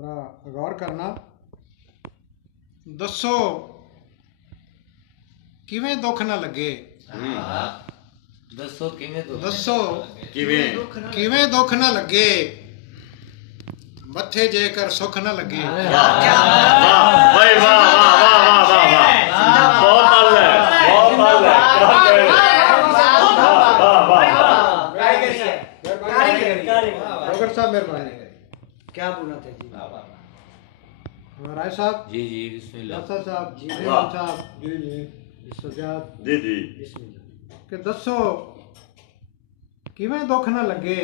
जरा गौर करना। दसो किवें दुख ना लगे। दसो किवें दुख दसो किवें दुख ना लगे, मथे जेकर सुख ना लगे। भाई वाह वाह वाह वाह वाह बहुत अल है, बहुत अल है। डॉक्टर साहब मेहरबानी। क्या बोला था जी? राय साहब जी जी बिस्मिल्लाह। डॉक्टर साहब जी साहब जी जी सजाद जी जी बिस्मिल्लाह। कि दसो किवें दुख ना लगे,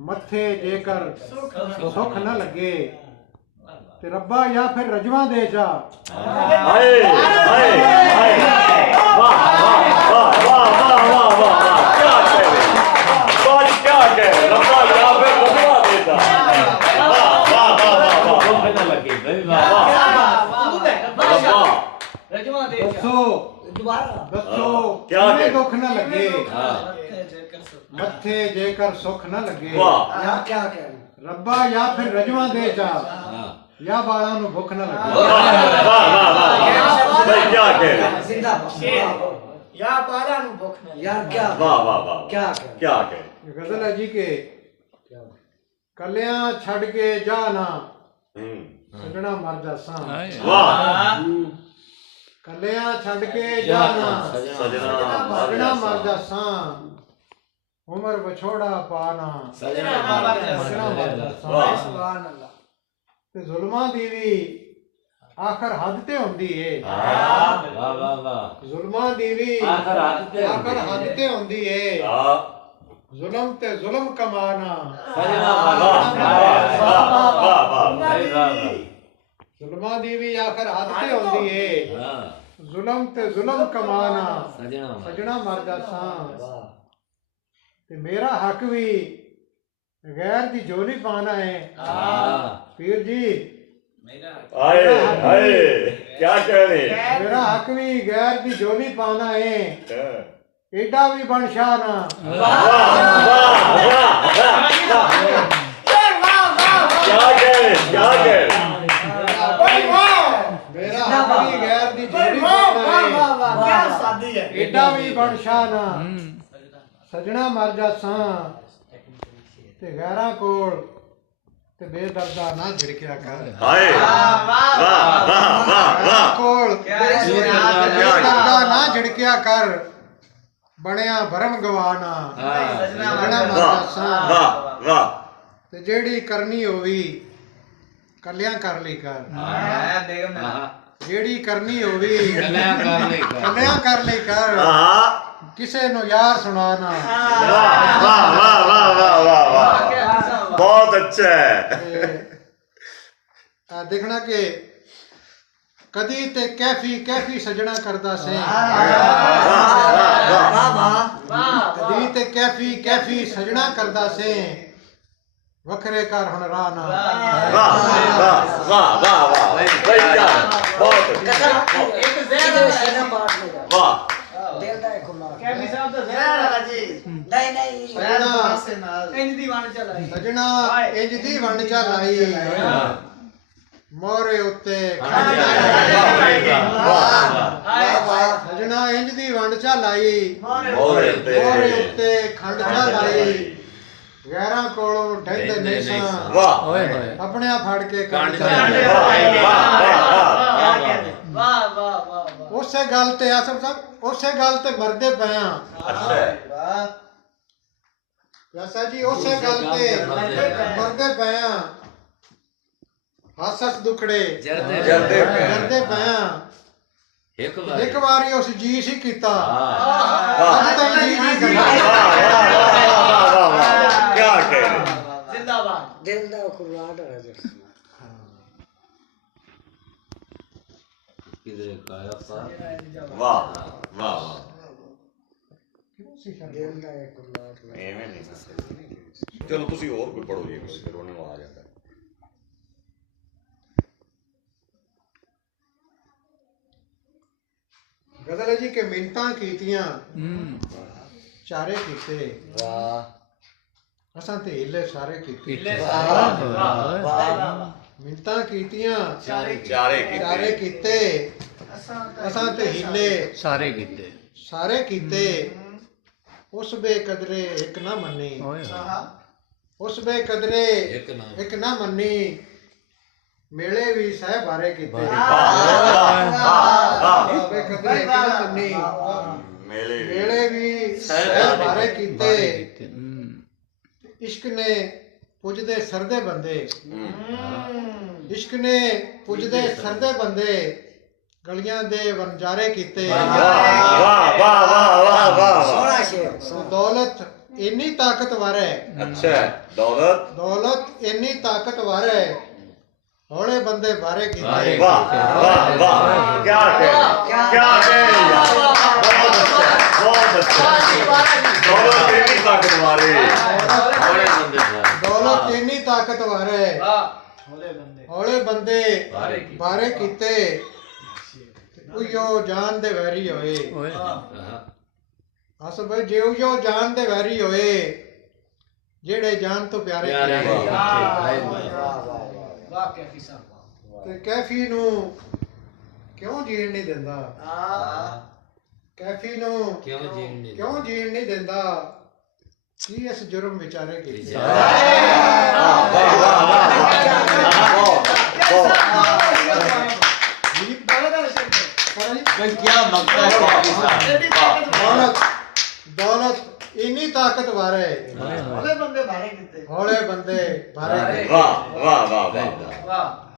मथे जेकर सुख ना लगे, ते रब्बा या फिर रजवा दे जा। हाय हाय हाय वाह वाह वाह वाह वाह वाह वाह क्या कह रहे बात क्या कह रहे रब्बा या फिर रजवा देता। वाह वाह वाह वाह दुख ना लगे भाई वाह। रब्बा दसो दोबारा दसो क्या किवें कहे? दुख ना लगे, मत्थे मथे जेकर सुख जेकर सुख ना लगे, वाह या क्या कह रहे? रब्बा या फिर रजवा दे जा, हां या बालां नूं भुख ना लगे। वाह वाह वाह भाई क्या कह रहे जिंदाबाद। या बाला नु भुख न यार क्या वाह वाह वाह क्या कह रहे? क्या कह रहे गजल है जी के क्या? कलियां छड़ के जा ना, हम्म सजना मर जासां। वाह कलियां छड़ के जा ना, सजना सजना मर जासां, उमर विछोड़ा पाना, सजना सजना मर जासां। वाह। सुभान अल्लाह। ते जुल्मां दी भी आखर हद ते हुंदी है। वाह वाह वाह। जुल्मां दी भी आखर हद ते हुंदी है। हाँ जुल्म ते जुल्म कमाना, सजना वाह वाह वाह वाह भाई वाह। जुल्मां दी भी आखर हद ते हुंदी है। हां जुल्म ते जुल्म कमाना, सजना सजना मर जासां। वाह। ते मेरा हक भी गैर दी झोली पाना है। हां पीर जी हाय हाय क्या कह रहे मेरा हक भी गैर दी झोली पाना है। हैं? एडा भी बन शाह ना, वाह वाह क्या कह रहे क्या कह रहे मेरा हक भी गैर दी झोली पाना है। क्या शादी है? एडा भी बन शाह ना, सजना मर जासां। ते गैरां कोल ते बेदर्दा ना झिड़किया कर। हाय वाह वाह वाह वाह कोल क्या बेदर्दा ना झिड़किया कर, ਬਣਿਆ ਭਰਮ ਗਵਾਨਾ, ਸਜਣਾ ਮਰ वाह ਜਾਸਾਂ। वाह वाह ਤੇ ਜਿਹੜੀ ਕਰਨੀ ਹੋਵੀ ਕੱਲਿਆਂ ਕਰ ਲਈ ਕਰ, ਜਿਹੜੀ ਕਰਨੀ ਹੋਵੀ ਕਲਿਆਂ ਕਰ ਲਈ ਕਰ। ਕੱਲਿਆਂ ਕਰ ਲਈ ਕਰ, हाँ ਕਿਸੇ ਨੂੰ ਯਾਰ ਸੁਣਾਣਾ। वाह वाह वाह वाह वाह वाह वाह बहुत अच्छा है ਆ ਦੇਖਣਾ ਕਿ ਕਦੀ ਤੇ ਕੈਫੀ ਸਜਣਾ ਕਰਦਾ ਸੇ, ਕਦੀ ਤੇ ਕੈਫੀ ਸਜਣਾ ਕਰਦਾ ਸੇ, ਵੱਖਰੇ ਕਰ ਹੁਣ ਰਾਹ ਨਾ। वाह वाह वाह वाह वाह भाई क्या बहुत अच्छा एक सीधे ज़हर सीधा पाठ में जा। वाह दिल दा खुला। कैफी साहब तो ज़हर वाला जी। नहीं नहीं ज़हर पासे नाल इंज दी वन चलाई। ਸਜਣਾ ਇੰਜ ਦੀ ਵੰਡ ਚਾ ਲਾਈ, ਮੋਹਰੇ ਉੱਤੇ ਖੰਡ ਸਜਣਾ ਇੰਜ ਦੀ ਵੰਡ ਚਾ ਲਾਈ, ਮੋਹਰੇ ਉੱਤੇ ਖੰਡ ਚਾ ਲਾਈ, ਗੈਰਾਂ ਕੋਲੋਂ ਢਹਿੰਦੇ ਨਹੀਂ ਸਾਂ, वाह ਆਪਣੇ ਆ ਫੜ ਕੇ ਕੰਡ ਕੰਡ ਚਾ ਲਾਈ। वाह वाह वाह वाह। ਉਸੇ ਗੱਲ ਤੇ ਆਸਫ ਸਾਹਿਬ ਉਸੇ ਗੱਲ ਤੇ ਮਰਦੇ ਪਏ ਆ। अच्छा है वाह। ਵੈਸਾ ਜੀ ਉਸੇ ਗੱਲ ਤੇ ਮਰਦੇ ਪਏ ਆ। ਹੱਸ ਦੁਖੜੇ ਜਰਦੇ ਕਰਦੇ ਪਏ ਆ। ਇੱਕ ਵਾਰ ਇੱਕ ਵਾਰੀ ਉਸ ਜੀ ਸੀ ਕੀਤਾ, हां ਅੱਜ ਤਾਂ ਜੀ ਨਹੀਂ ਕਰਦਾ। वाह वाह क्या कह रहे जिंदाबाद। दिल दा खुला रह जा। किधर काया पर वाह वाह वाह दिल दा खुला रह। ਐਵੇਂ ਨਹੀਂ ਚਲੋ ਤੁਸੀਂ ਹੋਰ ਕੋਈ ਪੜੋ ਜੀ ਫਿਰ ਉਹਨੂੰ ਆ ਜਾਂਦਾ ਗਜ਼ਲ ਹੈ ਜੀ ਕਿ ਮਿੰਤਾਂ ਕੀਤੀਆਂ ਚਾਰੇ ਕੀਤੇ, वाह ਅਸਾਂ ਤੇ ਹੀਲੇ ਸਾਰੇ ਕੀਤੇ ਹਿੱਲੇ ਸਾਰੇ ਮਿੰਤਾਂ ਕੀਤੀਆਂ ਚਾਰੇ ਚਾਰੇ ਕੀਤੇ ਅਸਾਂ ਤੇ ਹੀਲੇ ਸਾਰੇ ਕੀਤੇ ਸਾਰੇ ਕੀਤੇ ਉਸ ਬੇਕਦਰੇ ਇੱਕ ਨਾ ਮੰਨੀ ਉਸ ਬੇਕਦਰੇ ਇੱਕ ਨਾ ਮੰਨੀ ਮੇਲੇ ਵੀ ਸਹਿ ਬਾਰੇ ਕੀਤੇ ਉਸ ਬੇਕਦਰੇ ਇੱਕ ਨਾ ਮੰਨੀ ਮੇਲੇ ਵੀ ਸਹਿ ਬਾਰੇ ਕੀਤੇ ਇਸ਼ਕ ਨੇ ਪੁੱਜਦੇ ਸਰਦੇ ਬੰਦੇ ਇਸ਼ਕ ਨੇ ਪੁੱਜਦੇ ਸਰਦੇ ਬੰਦੇ ਗਲੀਆਂ ਦੇ ਵਣਜਾਰੇ ਕੀਤੇ ਸੋਹਣਾ ਸ਼ੇਰ ਦੌਲਤ ਇੰਨੀ ਤਾਕਤਵਰ ਹੈ ਅੱਛਾ ਦੌਲਤ ਇੰਨੀ ਤਾਕਤਵਰ ਹੈ ਹੌਲੇ ਬੰਦੇ ਬਾਰੇ ਕੀਤੇ ਵਾਹ ਕੀ ਬਹੁਤ ਅੱਛਾ ਦੌਲਤ ਇੰਨੀ ਤਾਕਤਵਰ ਹੈ ਬੜੇ ਬੰਦੇ ਸਾਰੇ ਦੌਲਤ ਇੰਨੀ ਤਾਕਤਵਰ ਹੈ ਹੋਲੇ ਬੰਦੇ ਹੌਲੇ ਬੰਦੇ ਬਾਰੇ ਕੀਤੇ। ਬਾਰੇ ਕੀਤੇ ਉਯੋ ਜਾਨ ਦੇ ਵੈਰੀ ਹੋਏ ਅਸ ਬਈ ਜਿਉ ਜਾਨ ਦੇ ਵੈਰੀ ਹੋਏ ਜਿਹੜੇ ਜਾਨ ਤੋਂ ਪਿਆਰੇ ਪਿਆਰੇ ਕੀਤੇ। ਵਾਹ ਕੀ ਕਿਸਾ ਤੇ ਕੈਫੀ ਨੂੰ ਕਿਉਂ ਜੀਣ ਨਹੀਂ ਦਿੰਦਾ ਕੈਫੀ ਨੂੰ ਕਿਉਂ ਜੀਣ ਨਹੀਂ ਕਿਉਂ ਜੀਣ ਨਹੀਂ ਦਿੰਦਾ ਕੀ ਇਸ ਜੁਰਮ ਵਿਚਾਰੇ ਕੀਤੇ ਦੌਲਤ ਇੰਨੀ ਤਾਕਤਵਰ ਹੈ ਹੋਲੇ ਬੰਦੇ ਬਾਰੇ ਕੀਤੇ ਹੌਲੇ ਬੰਦੇ ਬਾਰੇ ਵਾਹ ਵਾਹ